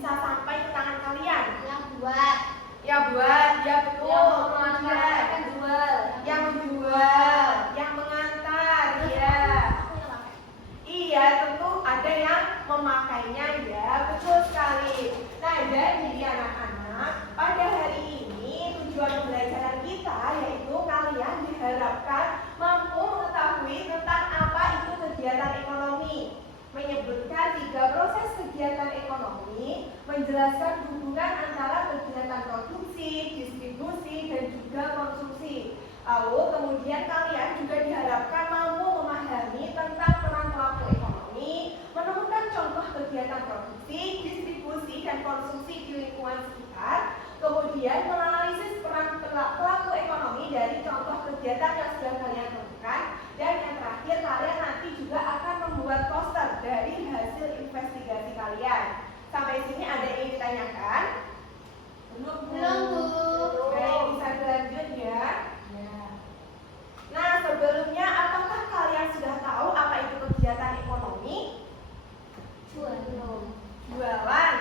bisa sampai ke tangan kalian? Yang buat. Ya buat, ya betul. Yang menjual. Yang menjual, yang mengantar, ya. Iya, tentu ada yang memakainya, ya, betul sekali. Nah, jadi anak-anak, pada hari ini tujuan pembelajaran kita yaitu kalian diharapkan mampu mengetahui tentang apa itu kegiatan ekonomi, menyebutkan 3 proses kegiatan ekonomi, menjelaskan hubungan antara kegiatan produksi, distribusi, dan juga konsumsi. Lalu kemudian kalian juga diharapkan mampu memahami tentang peran pelaku ekonomi, menemukan contoh kegiatan produksi, distribusi, dan konsumsi di lingkungan sekitar, kemudian menganalisis peran pelaku ekonomi dari contoh kegiatan yang sudah kalian temukan, dan yang terakhir kalian nanti juga akan membuat poster dari hasil investigasi kalian. Sampai sini ada yang ingin ditanyakan? Belum, Bu. Baik, bisa dilanjut ya. Nah, sebelumnya apakah kalian sudah tahu apa itu kegiatan ekonomi? Jualan.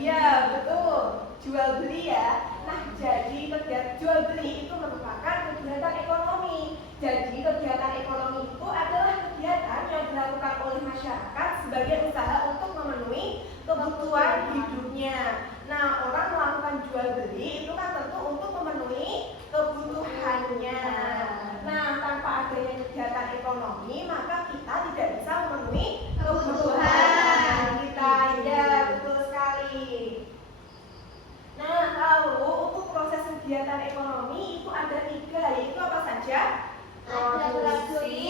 Iya, betul. Jual beli ya. Nah, jadi kegiatan jual beli itu merupakan kegiatan ekonomi. Jadi kegiatan ekonomi itu adalah kegiatan yang dilakukan oleh masyarakat sebagai usaha untuk memenuhi kebutuhan hidupnya. Nah, orang melakukan jual beli itu kan tentu untuk memenuhi kebutuhannya. Nah, tanpa adanya kegiatan ekonomi, maka kita tidak bisa memenuhi kebutuhan kita. Ya, betul sekali. Nah, lalu untuk proses kegiatan ekonomi itu ada 3, yaitu apa saja? Produksi,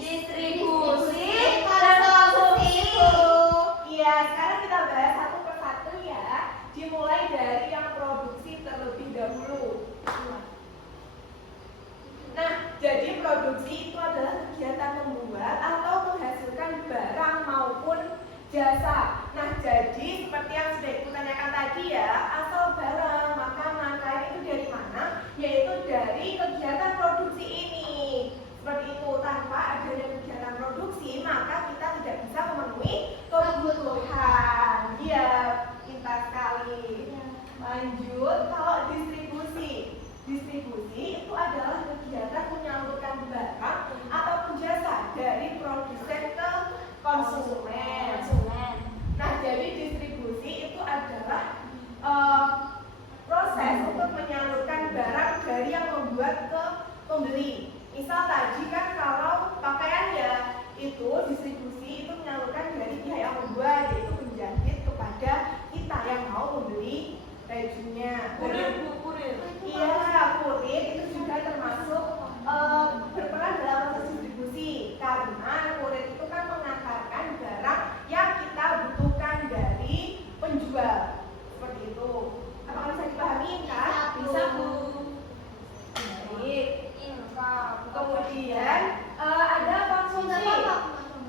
distribusi, dan konsumsi. Iya, sekarang kita bahas satu persatu ya. Dimulai dari yang produksi terlebih dahulu. Nah, jadi produksi itu adalah kegiatan membuat atau menghasilkan barang maupun jasa. Nah, jadi seperti yang sudah Ibu tanyakan tadi ya, asal barang, makanan, kain itu dari mana? Yaitu dari kegiatan produksi ini. Seperti itu, tanpa adanya kegiatan produksi, maka kita tidak bisa memenuhi kebutuhan. Iya, pintar sekali. Lanjut, kalau distribusi. Distribusi itu adalah kegiatan menyalurkan barang atau jasa dari produsen ke konsumen. Nah, jadi distribusi itu adalah proses untuk menyalurkan barang dari yang membuat ke pembeli. Misal tadi kan kalau pakaian ya, itu distribusi itu menyalurkan dari pihak yang membuat, yaitu penjahit kepada kita yang mau membeli bajunya. Kurir. Iya, kurir itu juga termasuk berperan dalam proses distribusi, karena kurir itu kan mengantarkan barang yang kita butuhkan dari penjual. Seperti itu. Apakah bisa dipahami kan? Bisa, Bu. Baik. Kemudian ada konsumsi.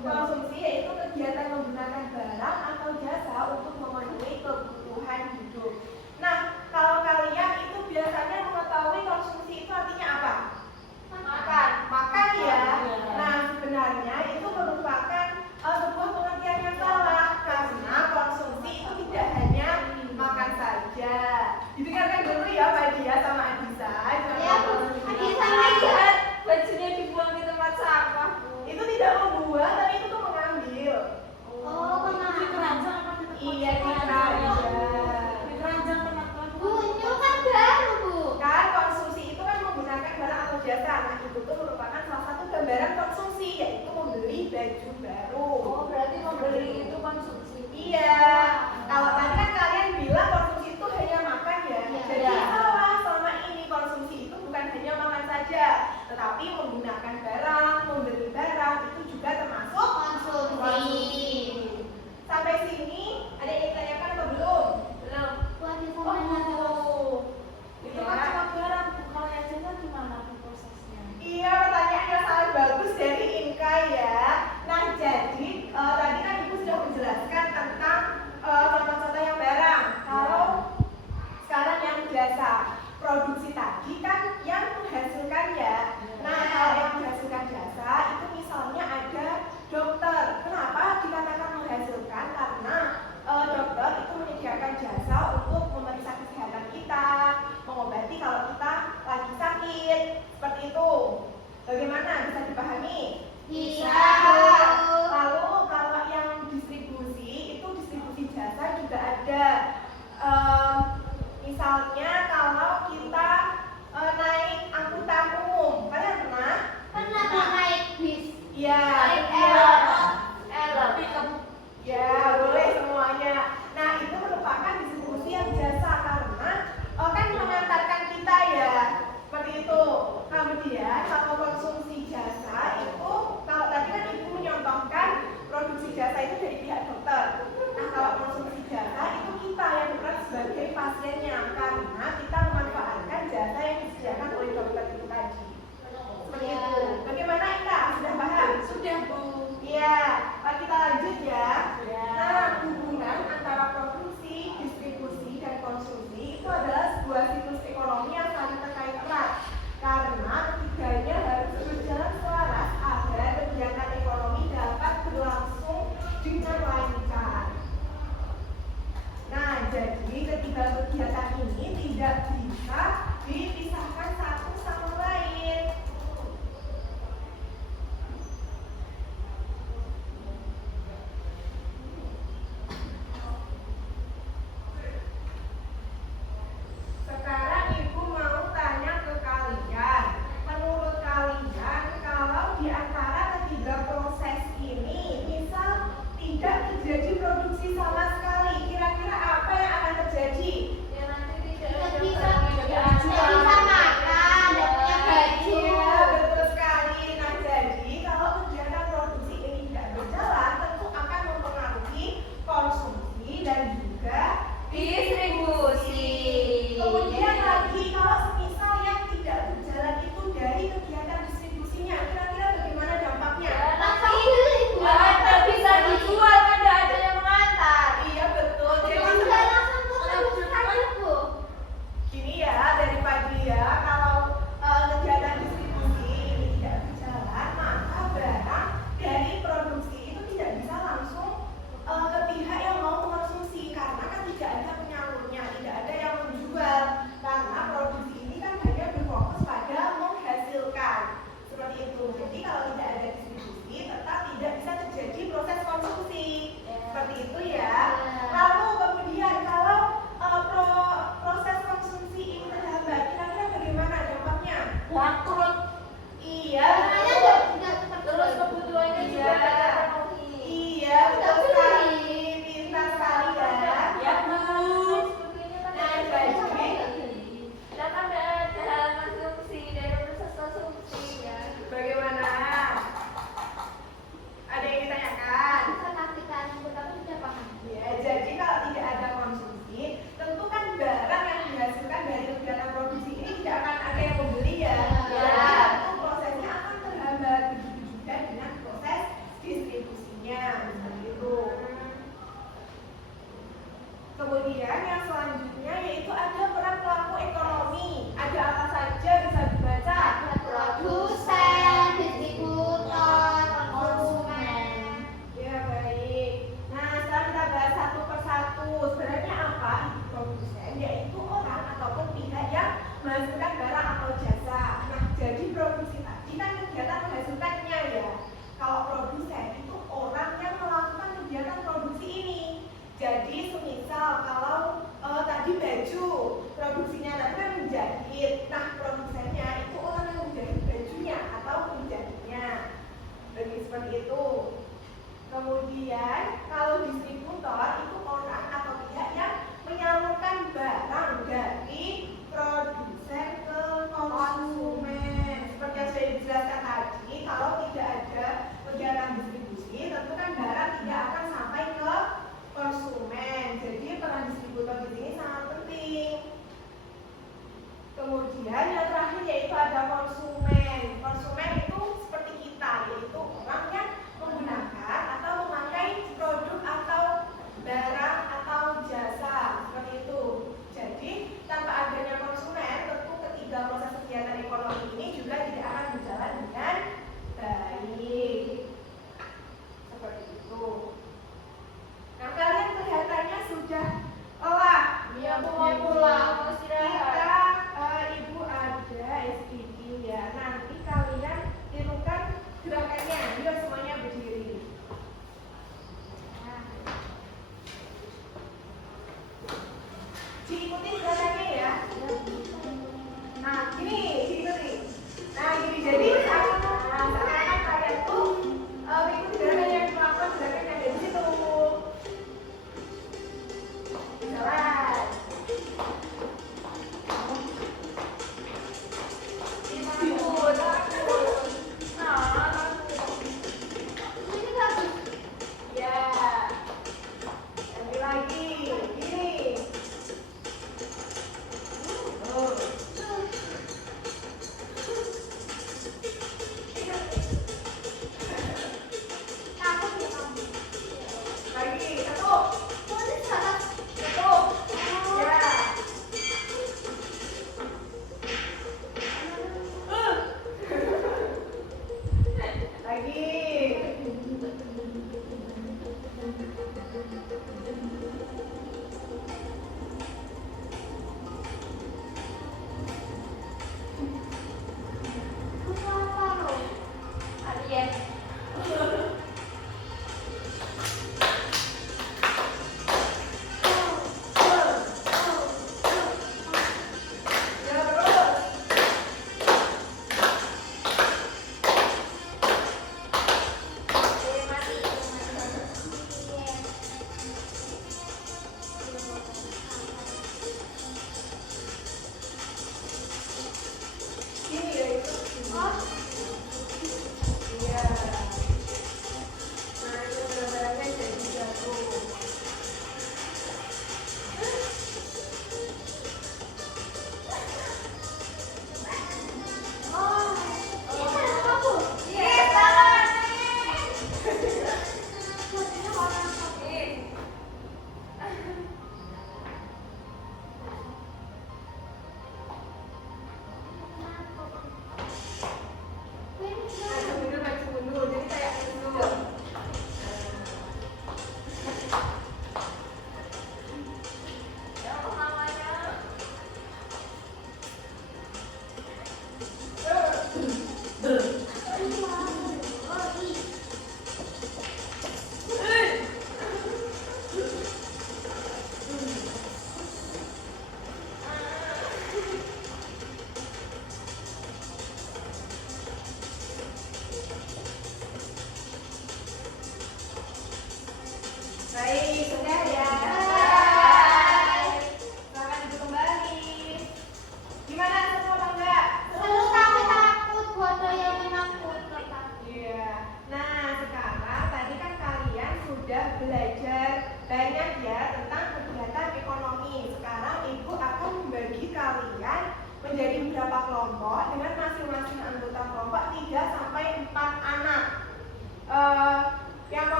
Konsumsi yaitu kegiatan menggunakan barang atau jasa untuk memenuhi kebutuhan hidup. Nah, kalau kalian itu biasanya mengetahui konsumsi itu artinya apa? Makan ya. Nah, sebenarnya itu merupakan sebuah pengertian yang salah, karena konsumsi itu tidak hanya makan saja. ketiga kegiatan ini tidak bisa dipisahkan satu sama lain. Sekarang Ibu mau tanya ke kalian. Menurut kalian, kalau di antara ketiga proses ini, misal tidak terjadi produksi sama sekali, kira-kira apa yang akan terjadi? Ya nanti Iya, betul sekali. Nah, jadi kalau kegiatan produksi ini tidak berjalan, tentu akan mempengaruhi konsumsi dan juga distribusi. kemudian lagi, kalau semisal yang tidak berjalan itu dari kegiatan distribusinya, kira-kira bagaimana dampaknya? Nggak bisa dijual kan nggak ada yang mengantar. Iya betul. Jadi gini ya, dari pagi ya, kalau kegiatan distribusi ini tidak berjalan, maka barang dari produksi itu tidak bisa langsung ke pihak yang mau mengkonsumsi, karena kan tidak ada penyalurnya, tidak ada yang menjual, karena produksi ini kan hanya berfokus pada menghasilkan seperti itu. Jadi kalau tidak ada distribusi, tetap tidak bisa terjadi proses konsumsi seperti itu ya. Lalu kemudian kalau proses konsumsi ini terhambat, kira-kira bagaimana dampaknya? Bangkrut. Iya, Terus kebutuhannya juga Iya. tidak terpenuhi. iya betul sekali, pintar sekali ya. Ya Bu. Nah, jadi Kita kan ada konsumsi dari proses konsumsi ya. bagaimana? Ada yang ditanyakan? Ya, jadi kalau tidak ada konsumsi, tentu kan barang yang dihasilkan dari kegiatan produksi ini tidak akan ada yang membeli ya. Ya. Jadi tentu prosesnya akan terhambat, begitu juga dengan proses distribusinya, seperti itu. Kemudian yang selanjutnya yaitu ada peran pelaku ekonomi. Ada apa saja bisa dibaca? Ya baik. Nah setelah kita bahas satu persatu, sebenarnya apa itu produsen? Yaitu orang ataupun pihak yang menghasilkan barang atau jasa. Nah jadi produksi tadi kan kegiatan menghasilkannya ya. Kalau produsen itu orang yang melakukan kegiatan produksi ini. Jadi semisal kalau tadi baju produksinya tadi kan menjahit. Nah produsennya itu orang yang menjahit bajunya atau menjahitnya. Jadi seperti itu. Kemudian kalau distributor itu orang atau pihak yang menyalurkan barang dari produsen ke konsumen. Seperti yang sudah dijelaskan tadi, kalau tidak ada kegiatan distribusi, tentu kan barang tidak akan sampai ke konsumen. Jadi peran distributor di sini sangat penting. Kemudian yang terakhir yaitu ada konsumen. Konsumen itu seperti kita, yaitu orang yang menggunakan atau memakai produk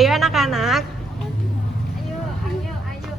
Ayo anak-anak. Ayo, ayo, ayo.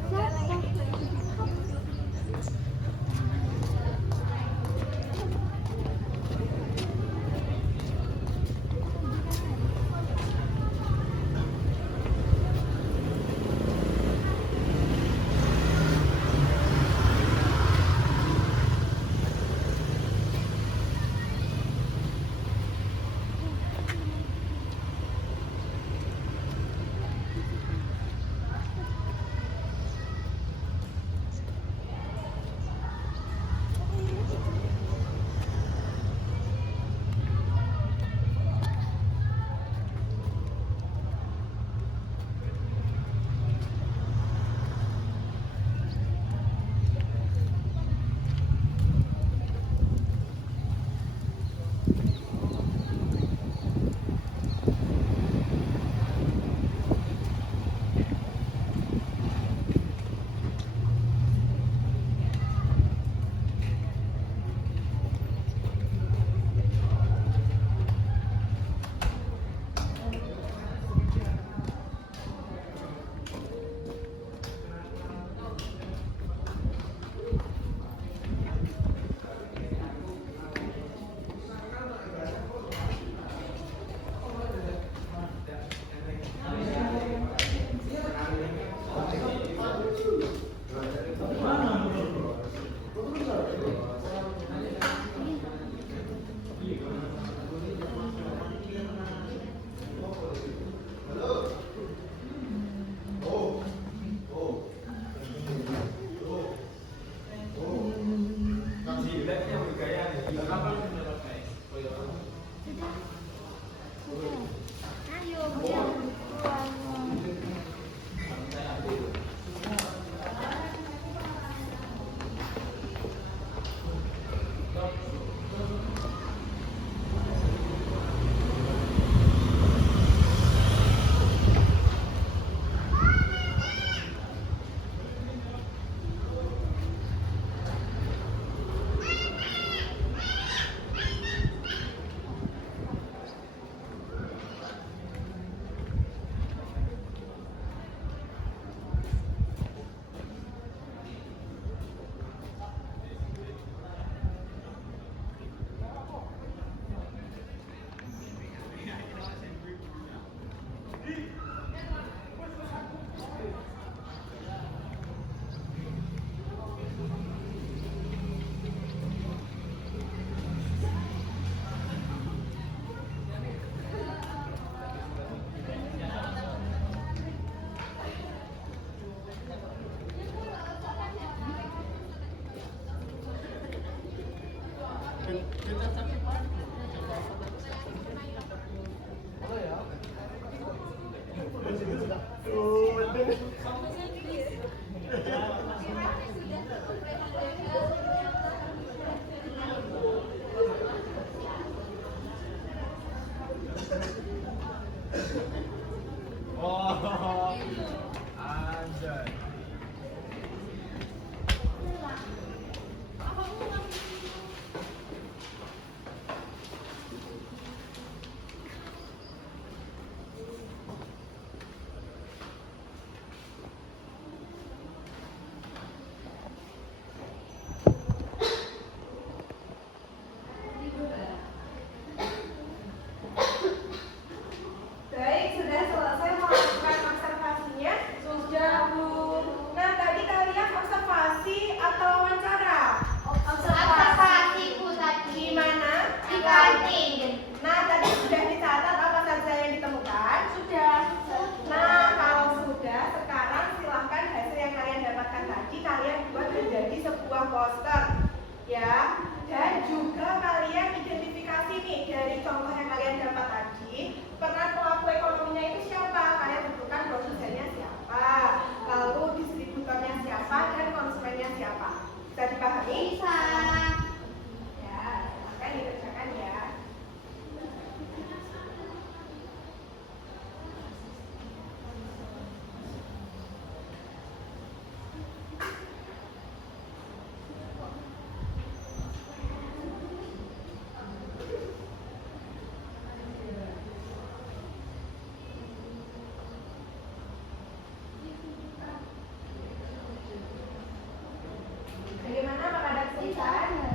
bisa ada.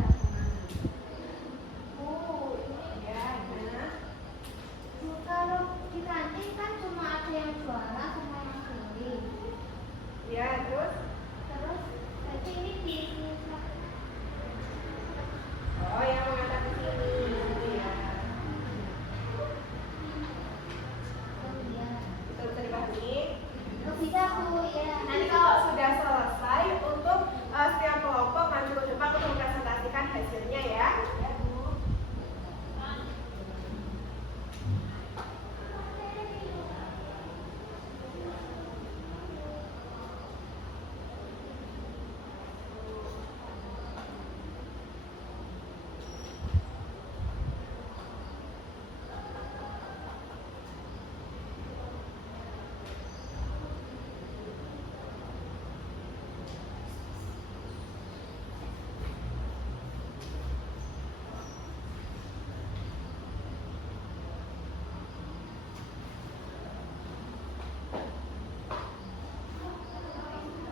Ya, gimana? Kalau di kantin kan cuma ada yang jualan sama yang beli. Ya, terus? Terus berarti ini bisnis. Oh, yang mengantar ke sini. Ya. Oh iya. Itu bisa dipahami? Oh, bisa Bu ya. Nanti kalau sudah selesai untuk setiap kelompok maju ke depan untuk mempresentasikan hasilnya ya. Ya Bu.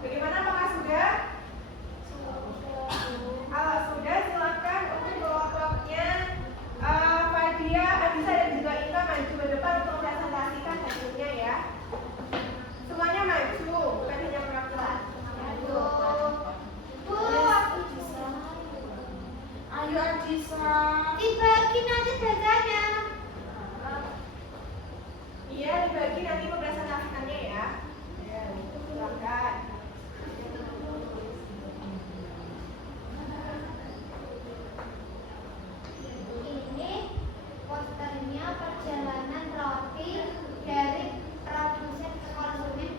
Bagaimana, apakah sudah? Kalau sudah, silakan untuk kelompoknya Fadia, Adisa, dan juga Ika maju ke depan untuk mempresentasikan hasilnya ya. Semuanya maju, bukan hanya perwakilan. Bu, aku bisa. Ayo Adisa. Dibagi nanti datanya. Iya, dibagi nanti mempresentasikannya ya. Ya, silakan. Ini posternya perjalanan roti dari produsen ke konsumen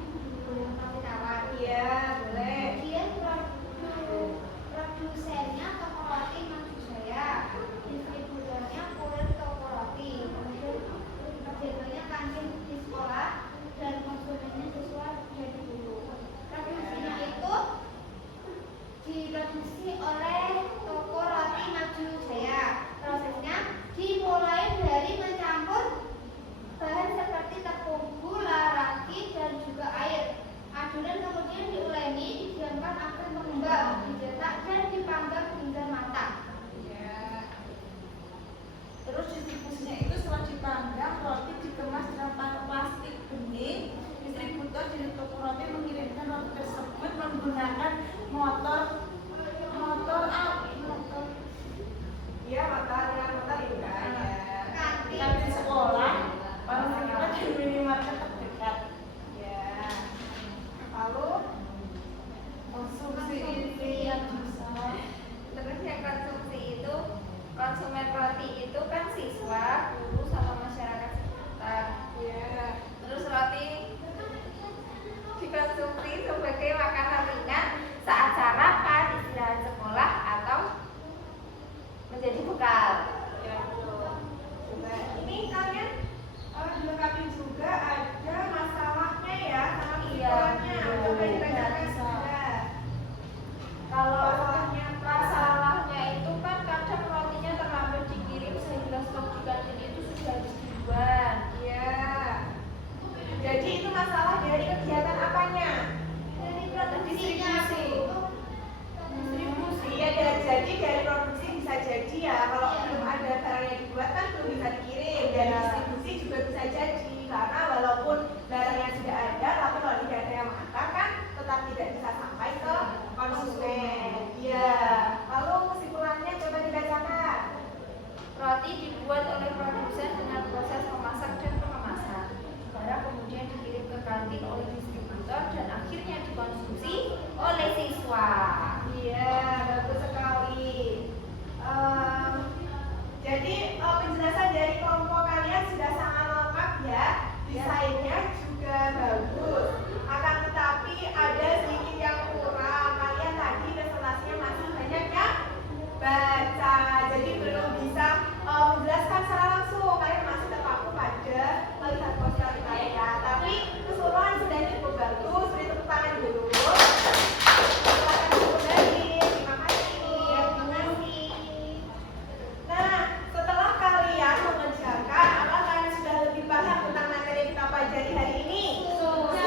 roti tawar. Iya, boleh. Kemudian produsennya toko roti Maju Jaya, distributornya kurir toko roti, kemudian penjualnya kantin di sekolah dan konsumennya siswa jadi guru. Produksinya itu diproduksi oleh toko roti Maju Jaya. Prosesnya dimulai dari mencampur bahan seperti tepung, gula, ragi, dan juga air. Adonan kemudian diuleni, didiamkan agar mengembang, dicetak dan dipanggang hingga matang. Ya. Terus distribusinya itu setelah dipanggang, roti dikemas dalam plastik bening. Distributor dari toko roti mengirimkan roti tersebut menggunakan motor. Iya, dengan motor itu kan. Ya. Kantin sekolah, warung sekitar dan minimarket terdekat. Ya. Lalu Konsumsi ini yang bisa. Terus yang konsumsi itu, konsumen roti itu kan siswa, guru, sama masyarakat sekitar. ya. Terus roti dikonsumsi sebagai makanan ringan saat sarapan, istirahat sekolah, atau menjadi bekal. Ya, betul. Coba ini kalian dilengkapi juga ada masalahnya ya sama kesimpulannya. Coba dibacakan juga. Kalau masalahnya itu kan kadang rotinya terlambat dikirim sehingga stok di kantin itu sudah habis duluan. Iya. Jadi itu masalah dari kegiatan apanya? Dari produksinya. Distribusi ya, jadi dari produksi bisa jadi ya kalau belum ada barang yang dibuat kan belum bisa dikirim. Dan distribusi juga bisa jadi karena walaupun barangnya sudah ada tapi kalau tidak ada yang mengantar kan tetap tidak bisa sampai ke konsumen. Iya. Lalu kesimpulannya coba dibacakan. Roti dibuat oleh produsen dengan proses memasak dan pengemasan. Barang kemudian dikirim ke kantin oleh distributor dan akhirnya dikonsumsi oleh siswa. Iya, bagus sekali. Jadi penjelasan dari kelompok kalian sudah sangat lengkap ya. Desainnya juga bagus. Akan tetapi ada sedikit yang kurang. Kalian tadi presentasinya masih banyak yang baca. Jadi belum bisa menjelaskan secara langsung. Kalian masih terpaku pada melihat poster kalian. Tapi keseluruhan sudah cukup bagus. Beri tepuk tangan dulu. Silakan kembali. Terima kasih. Terima kasih. Nah, setelah kalian mengerjakan, apakah kalian sudah lebih paham tentang materi yang kita pelajari hari ini? Sudah.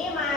ini